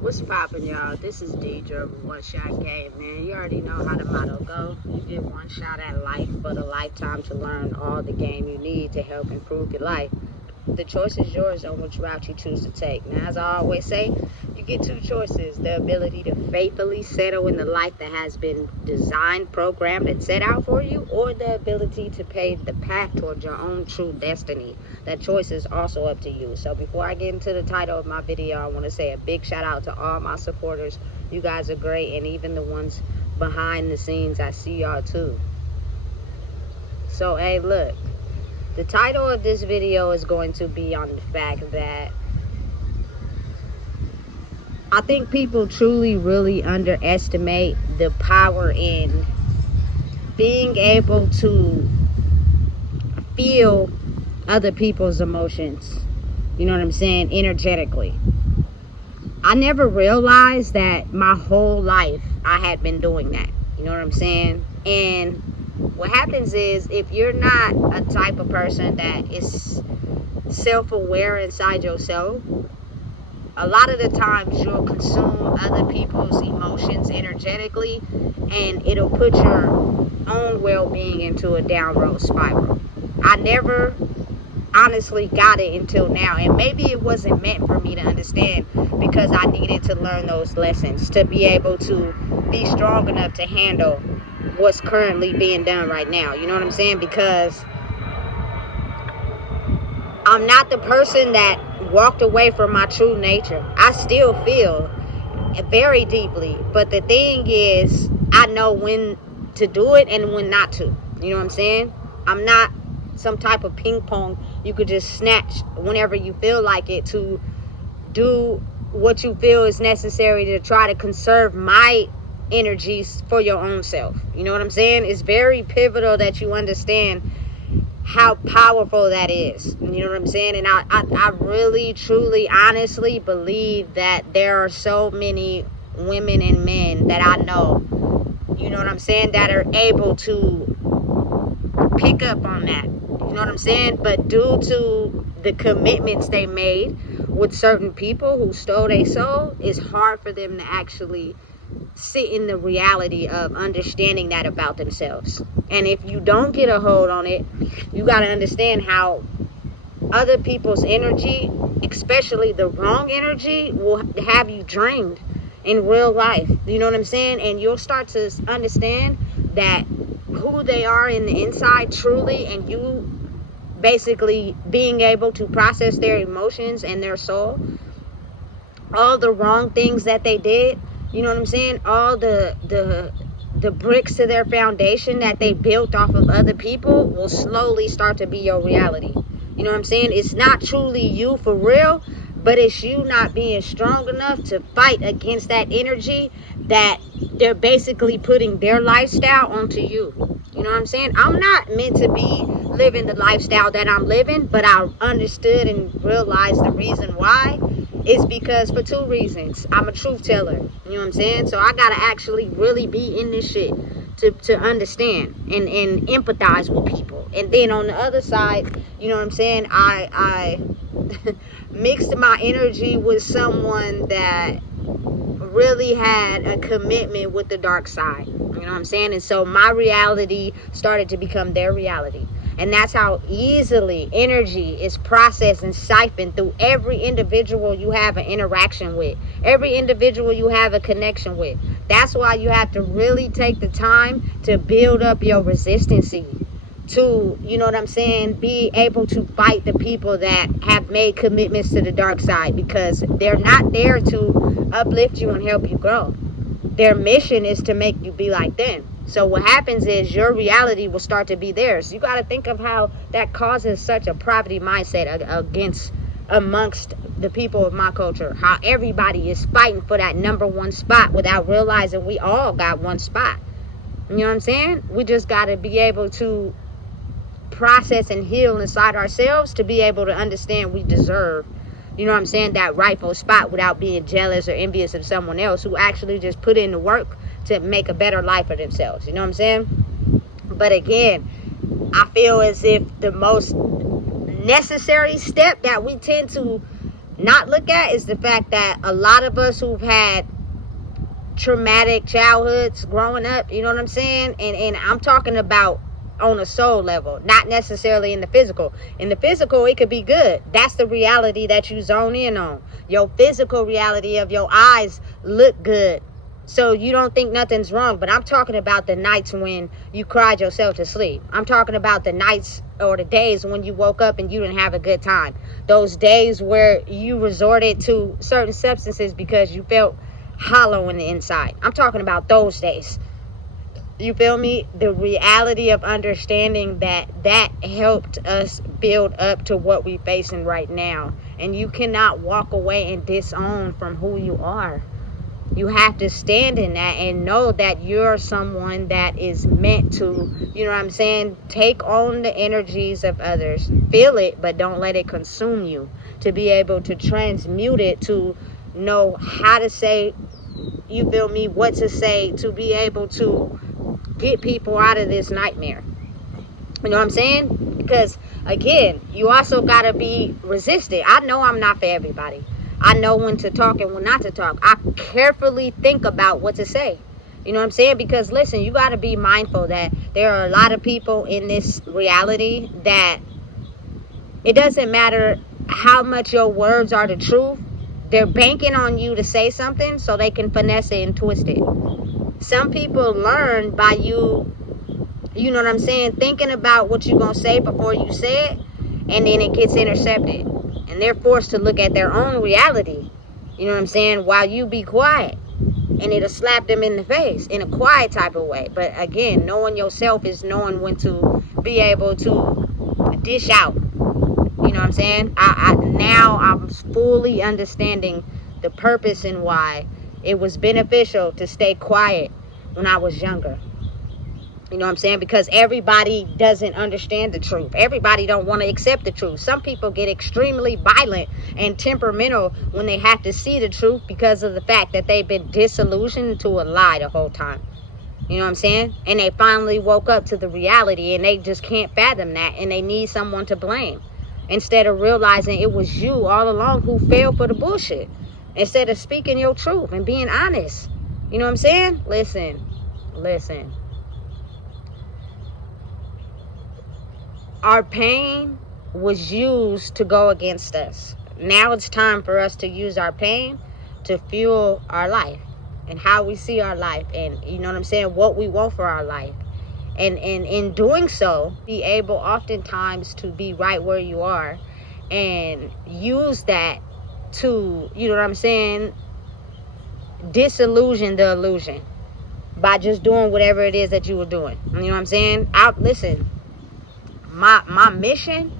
What's poppin', y'all? This is Deidre of One Shot Game, man. You already know how the motto go. You get one shot at life, but a lifetime to learn all the game you need to help improve your life. The choice is yours on which route you choose to take. Now, as I always say, you get two choices: the ability to faithfully settle in the life that has been designed, programmed, and set out for you, or the ability to pave the path towards your own true destiny. That choice is also up to you. So before I get into the title of my video, I want to say a big shout out to all my supporters. You guys are great, and even the ones behind the scenes, I see y'all too. So, hey, look. The title of this video is going to be on the fact that I think people truly really underestimate the power in being able to feel other people's emotions. You know what I'm saying? Energetically. I never realized that my whole life I had been doing that. You know what I'm saying? And what happens is, if you're not a type of person that is self-aware inside yourself, a lot of the times you'll consume other people's emotions energetically, and it'll put your own well-being into a downward spiral. I never honestly got it until now, and maybe it wasn't meant for me to understand, because I needed to learn those lessons to be able to be strong enough to handle what's currently being done right now. You know what I'm saying? Because I'm not the person that walked away from my true nature. I still feel very deeply, but the thing is, I know when to do it and when not to. You know what I'm saying? I'm not some type of ping pong you could just snatch whenever you feel like it to do what you feel is necessary to try to conserve my energies for your own self. You know what I'm saying? It's very pivotal that you understand how powerful that is. You know what I'm saying? And I really, truly, honestly believe that there are so many women and men that I know, you know what I'm saying, that are able to pick up on that. You know what I'm saying? But due to the commitments they made with certain people who stole their soul, it's hard for them to actually sit in the reality of understanding that about themselves. And if you don't get a hold on it, you got to understand how other people's energy, especially the wrong energy, will have you drained in real life. You know what I'm saying? And you'll start to understand that who they are in the inside truly, and you basically being able to process their emotions and their soul, all the wrong things that they did. You know what I'm saying? All the bricks to their foundation that they built off of other people will slowly start to be your reality. You know what I'm saying? It's not truly you for real, but it's you not being strong enough to fight against that energy that they're basically putting their lifestyle onto you. You know what I'm saying? I'm not meant to be living the lifestyle that I'm living, but I understood and realized the reason why is because for two reasons. I'm a truth teller. You know what I'm saying? So I gotta actually really be in this shit to understand and empathize with people. And then on the other side, you know what I'm saying, I mixed my energy with someone that really had a commitment with the dark side. You know what I'm saying? And so my reality started to become their reality. And that's how easily energy is processed and siphoned through every individual you have an interaction with, every individual you have a connection with. That's why you have to really take the time to build up your resistance to, you know what I'm saying, be able to fight the people that have made commitments to the dark side, because they're not there to uplift you and help you grow. Their mission is to make you be like them. So what happens is your reality will start to be theirs. You got to think of how that causes such a poverty mindset amongst the people of my culture. How everybody is fighting for that number one spot without realizing we all got one spot. You know what I'm saying? We just got to be able to process and heal inside ourselves to be able to understand we deserve, you know what I'm saying, that rightful spot without being jealous or envious of someone else who actually just put in the work to make a better life for themselves. You know what I'm saying? But again, I feel as if the most necessary step that we tend to not look at is the fact that a lot of us who've had traumatic childhoods growing up, you know what I'm saying? And I'm talking about on a soul level, not necessarily in the physical. In the physical, it could be good. That's the reality that you zone in on. Your physical reality of your eyes look good, so you don't think nothing's wrong. But I'm talking about the nights when you cried yourself to sleep. I'm talking about the nights or the days when you woke up and you didn't have a good time. Those days where you resorted to certain substances because you felt hollow in the inside. I'm talking about those days. You feel me? The reality of understanding that helped us build up to what we're facing right now. And you cannot walk away and disown from who you are. You have to stand in that and know that you're someone that is meant to, you know what I'm saying, take on the energies of others. Feel it, but don't let it consume you. To be able to transmute it, to know how to say, you feel me, what to say, to be able to get people out of this nightmare. You know what I'm saying? Because again, you also got to be resistant. I know I'm not for everybody. I know when to talk and when not to talk. I carefully think about what to say. You know what I'm saying? Because listen, you got to be mindful that there are a lot of people in this reality that it doesn't matter how much your words are the truth. They're banking on you to say something so they can finesse it and twist it. Some people learn by you know what I'm saying, thinking about what you're going to say before you say it, and then it gets intercepted. And they're forced to look at their own reality, you know what I'm saying, while you be quiet. And it'll slap them in the face in a quiet type of way. But again, knowing yourself is knowing when to be able to dish out. You know what I'm saying? Now I'm fully understanding the purpose and why it was beneficial to stay quiet when I was younger. You know what I'm saying? Because everybody doesn't understand the truth. Everybody don't want to accept the truth. Some people get extremely violent and temperamental when they have to see the truth because of the fact that they've been disillusioned to a lie the whole time. You know what I'm saying? And they finally woke up to the reality and they just can't fathom that, and they need someone to blame. Instead of realizing it was you all along who fell for the bullshit. Instead of speaking your truth and being honest. You know what I'm saying? Listen. Our pain was used to go against us. Now it's time for us to use our pain to fuel our life and how we see our life, and you know what I'm saying, what we want for our life. And in doing so, be able oftentimes to be right where you are and use that to, you know what I'm saying, disillusion the illusion by just doing whatever it is that you were doing. You know what I'm saying? Listen, my mission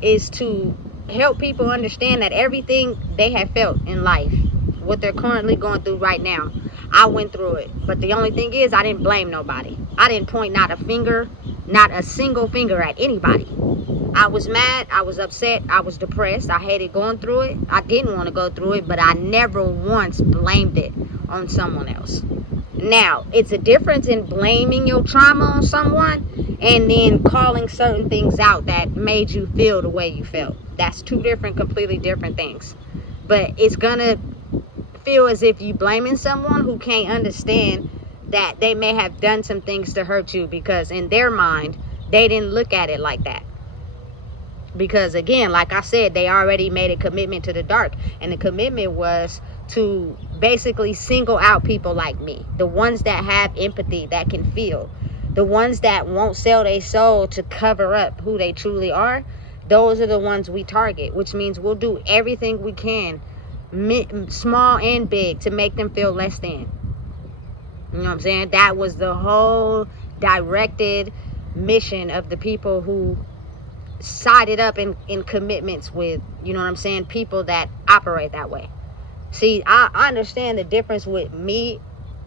is to help people understand that everything they have felt in life, what they're currently going through right now, I went through it. But the only thing is, I didn't blame nobody. I didn't point not a single finger at anybody. I was mad, I was upset, I was depressed, I hated going through it. I didn't want to go through it, but I never once blamed it on someone else. Now, it's a difference in blaming your trauma on someone and then calling certain things out that made you feel the way you felt. That's two completely different things. But it's gonna feel as if you blaming someone who can't understand that they may have done some things to hurt you, because in their mind, they didn't look at it like that. Because again, like I said, they already made a commitment to the dark, and the commitment was to basically single out people like me, the ones that have empathy, that can feel, the ones that won't sell their soul to cover up who they truly are. Those are the ones we target, which means we'll do everything we can, small and big, to make them feel less than. You know what I'm saying? That was the whole directed mission of the people who sided up in commitments with, you know what I'm saying, people that operate that way. See, I understand the difference with me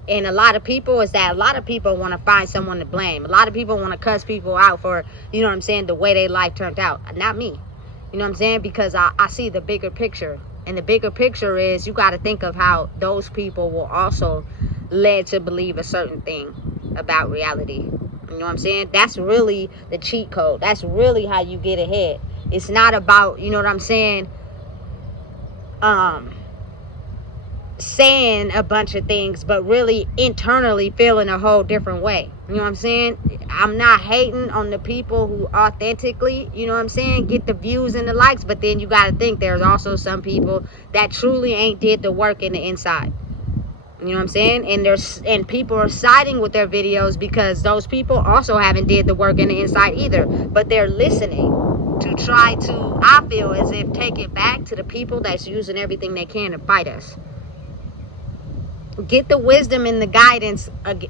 and a lot of people is that a lot of people want to find someone to blame. A lot of people want to cuss people out for, you know what I'm saying, the way their life turned out. Not me. You know what I'm saying? Because I see the bigger picture. And the bigger picture is you got to think of how those people will also led to believe a certain thing about reality. You know what I'm saying? That's really the cheat code. That's really how you get ahead. It's not about, you know what I'm saying, saying a bunch of things, but really internally feeling a whole different way. You know what I'm saying? I'm not hating on the people who authentically, you know what I'm saying, get the views and the likes, but then you got to think there's also some people that truly ain't did the work in the inside. You know what I'm saying? And people are siding with their videos because those people also haven't did the work in the inside either, but they're listening to try to, I feel as if, take it back to the people that's using everything they can to fight us. Get the wisdom and the guidance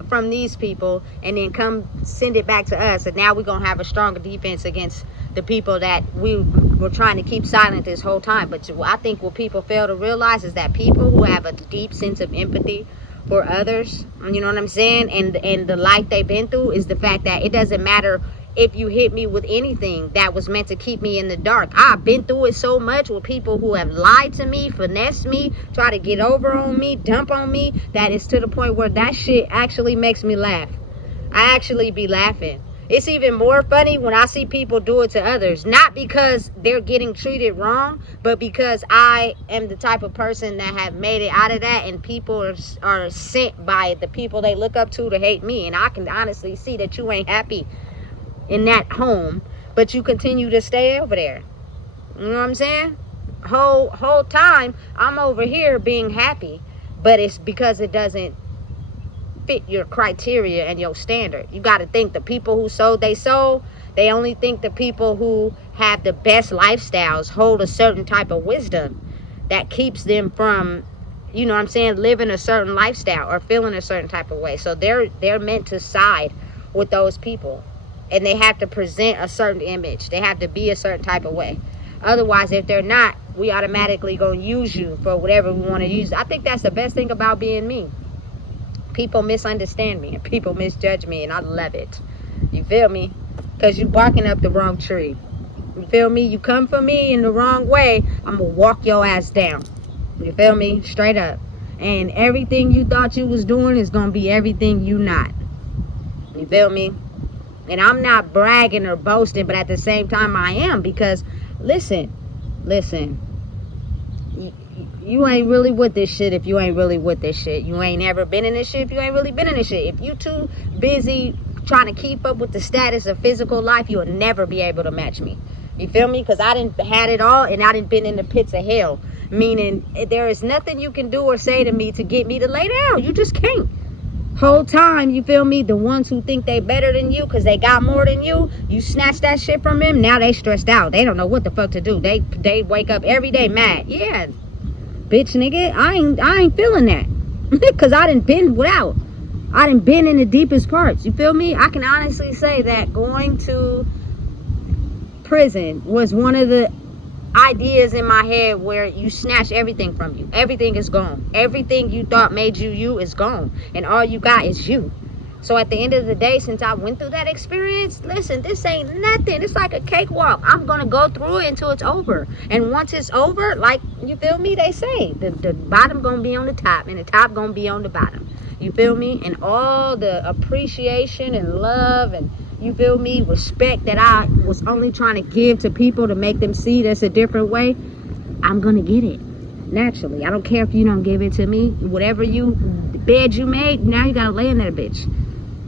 from these people, and then come send it back to us, and now we're going to have a stronger defense against the people that we were trying to keep silent this whole time. But I think what people fail to realize is that people who have a deep sense of empathy for others, you know what I'm saying, and the life they've been through, is the fact that it doesn't matter if you hit me with anything that was meant to keep me in the dark. I've been through it so much with people who have lied to me, finessed me, try to get over on me, dump on me, that it's to the point where that shit actually makes me laugh. I actually be laughing. It's even more funny when I see people do it to others. Not because they're getting treated wrong, but because I am the type of person that have made it out of that, and people are sent by the people they look up to hate me. And I can honestly see that you ain't happy in that home, but you continue to stay over there. You know what I'm saying? Whole time I'm over here being happy, but it's because it doesn't fit your criteria and your standard. You got to think the people who sold, they only think the people who have the best lifestyles hold a certain type of wisdom that keeps them from, you know what I'm saying, living a certain lifestyle or feeling a certain type of way. So they're meant to side with those people. And they have to present a certain image. They have to be a certain type of way. Otherwise, if they're not, we automatically gonna use you for whatever we want to use. I think that's the best thing about being me. People misunderstand me and people misjudge me, and I love it. You feel me? Because you barking up the wrong tree. You feel me? You come for me in the wrong way, I'm gonna walk your ass down. You feel me? Straight up. And everything you thought you was doing is gonna be everything you not. You feel me? And I'm not bragging or boasting, but at the same time I am, because listen, you ain't really with this shit if you ain't really with this shit. You ain't ever been in this shit if you ain't really been in this shit. If you too busy trying to keep up with the status of physical life, you'll never be able to match me. You feel me? Because I didn't had it all, and I didn't been in the pits of hell. Meaning there is nothing you can do or say to me to get me to lay down. You just can't. Whole time, you feel me, the ones who think they better than you because they got more than you snatch that shit from them, now they stressed out. They don't know what the fuck to do. They wake up every day mad. Yeah, bitch, nigga, I ain't feeling that. Because I done been without. I done been in the deepest parts. You feel me? I can honestly say that going to prison was one of the ideas in my head where you snatch everything from you. Everything is gone. Everything you thought made you is gone, and all you got is you. So at the end of the day, since I went through that experience, listen, this ain't nothing. It's like a cakewalk. I'm gonna go through it until it's over, and once it's over, like, you feel me, they say the bottom gonna be on the top and the top gonna be on the bottom. You feel me? And all the appreciation and love and, you feel me, respect that I was only trying to give to people to make them see that's a different way, I'm gonna get it naturally. I don't care if you don't give it to me. Whatever bed you made, now you gotta lay in that bitch.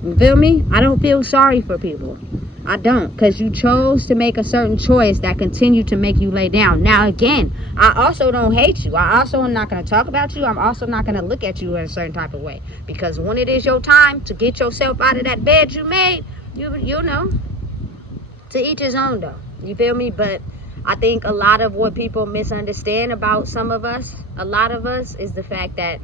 You feel me? I don't feel sorry for people. I don't, because you chose to make a certain choice that continued to make you lay down. Now again, I also don't hate you. I also am not going to talk about you. I'm also not going to look at you in a certain type of way, because when it is your time to get yourself out of that bed you made, you know, to each his own though. You feel me? But I think a lot of what people misunderstand about some of us, a lot of us, is the fact that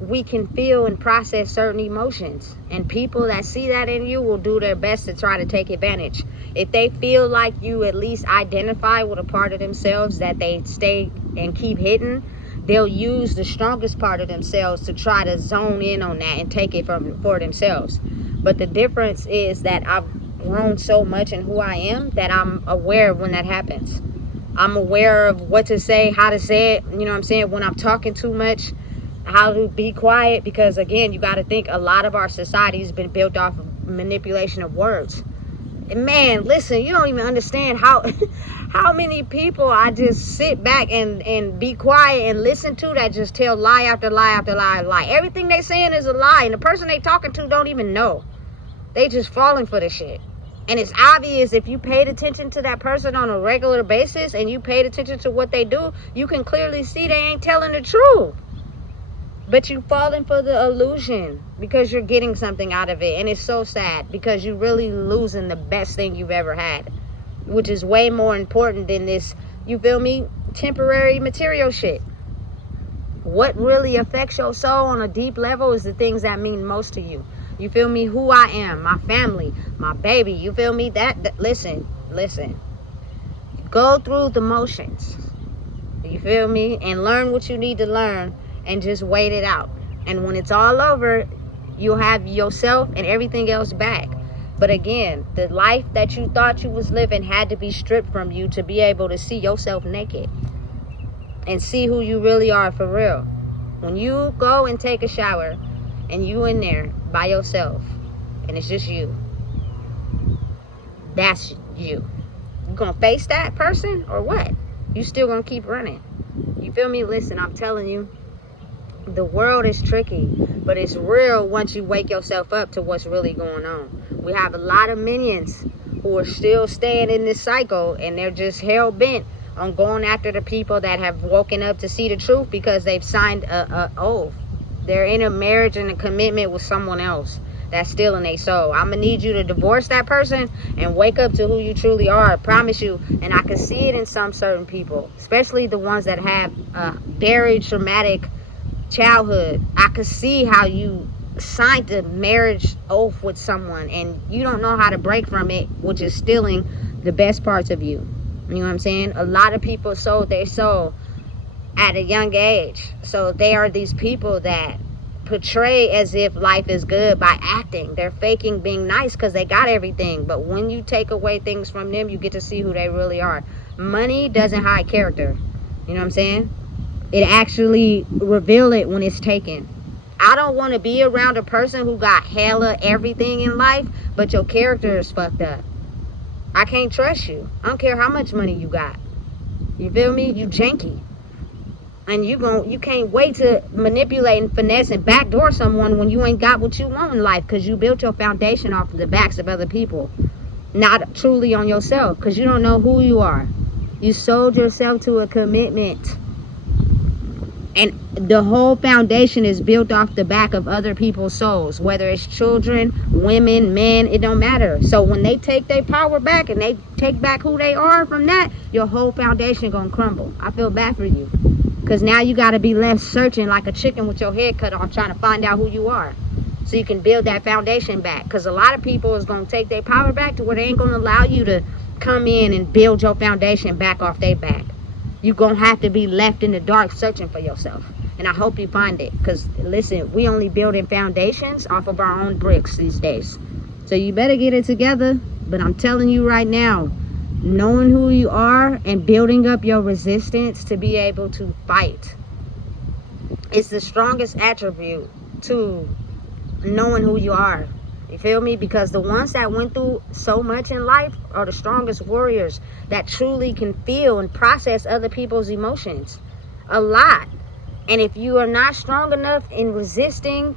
we can feel and process certain emotions, and people that see that in you will do their best to try to take advantage. If they feel like you at least identify with a part of themselves that they stay and keep hidden, they'll use the strongest part of themselves to try to zone in on that and take it for themselves. But the difference is that I've grown so much in who I am that I'm aware when that happens. I'm aware of what to say, how to say it, you know what I'm saying, when I'm talking too much, how to be quiet, because again, you got to think a lot of our society has been built off of manipulation of words. man, listen, you don't even understand how how many people I just sit back and be quiet and listen to that just tell lie after lie after lie after lie. Everything they saying is a lie, and the person they talking to don't even know. They just falling for the shit. And it's obvious if you paid attention to that person on a regular basis and you paid attention to what they do, you can clearly see they ain't telling the truth. But you falling for the illusion because you're getting something out of it. And it's so sad because you're really losing the best thing you've ever had, which is way more important than this, you feel me, temporary material shit. What really affects your soul on a deep level is the things that mean most to you. You feel me? Who I am, my family, my baby. You feel me? Listen. Go through the motions. You feel me? And learn what you need to learn and just wait it out. And when it's all over, you'll have yourself and everything else back. But again, the life that you thought you was living had to be stripped from you to be able to see yourself naked and see who you really are for real. When you go and take a shower and you in there by yourself and it's just you, that's you. You gonna face that person or what? You still gonna keep running? You feel me? Listen, I'm telling you, the world is tricky, but it's real once you wake yourself up to what's really going on. We have a lot of minions who are still staying in this cycle, and they're just hell-bent on going after the people that have woken up to see the truth because they've signed a oath. They're in a marriage and a commitment with someone else that's stealing their soul. I'm going to need you to divorce that person and wake up to who you truly are. I promise you. And I can see it in some certain people, especially the ones that have a very traumatic childhood. I could see how you signed a marriage oath with someone and you don't know how to break from it, which is stealing the best parts of you. You know what I'm saying? A lot of people sold their soul at a young age. So they are these people that portray as if life is good by acting. They're faking being nice because they got everything. But when you take away things from them, you get to see who they really are. Money doesn't hide character. You know what I'm saying? It actually reveals it when it's taken. I don't want to be around a person who got hella everything in life, but your character is fucked up. I can't trust you. I don't care how much money you got. You feel me? You janky. And you can't wait to manipulate and finesse and backdoor someone when you ain't got what you want in life because you built your foundation off of the backs of other people, not truly on yourself, because you don't know who you are. You sold yourself to a commitment. And the whole foundation is built off the back of other people's souls, whether it's children, women, men, it don't matter. So when they take their power back and they take back who they are from that, your whole foundation gonna crumble. I feel bad for you. Because now you got to be left searching like a chicken with your head cut off, trying to find out who you are. So you can build that foundation back. Because a lot of people is going to take their power back to where they ain't going to allow you to come in and build your foundation back off their back. You're going to have to be left in the dark searching for yourself. And I hope you find it. Because, listen, we only building foundations off of our own bricks these days. So you better get it together. But I'm telling you right now, knowing who you are and building up your resistance to be able to fight is the strongest attribute to knowing who you are. You feel me? Because the ones that went through so much in life are the strongest warriors that truly can feel and process other people's emotions a lot. And if you are not strong enough in resisting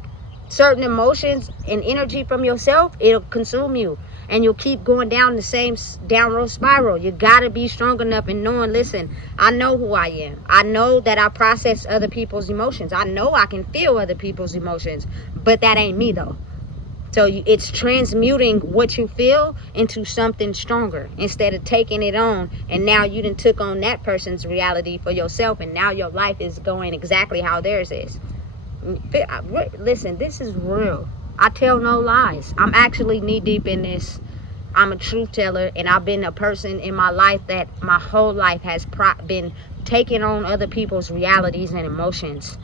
certain emotions and energy from yourself, it'll consume you. And you'll keep going down the same downward spiral. You got to be strong enough in knowing, listen, I know who I am. I know that I process other people's emotions. I know I can feel other people's emotions. But that ain't me, though. So it's transmuting what you feel into something stronger instead of taking it on. And now you done took on that person's reality for yourself. And now your life is going exactly how theirs is. Listen, this is real. I tell no lies. I'm actually knee deep in this. I'm a truth teller, and I've been a person in my life that my whole life has been taking on other people's realities and emotions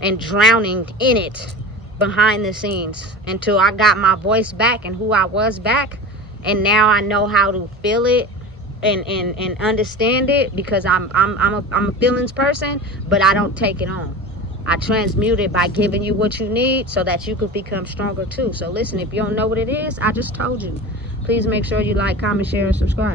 and drowning in it behind the scenes until I got my voice back and who I was back. And now I know how to feel it and understand it because I'm a feelings person, but I don't take it on. I transmute it by giving you what you need so that you could become stronger too. So listen, if you don't know what it is, I just told you. Please make sure you like, comment, share, and subscribe.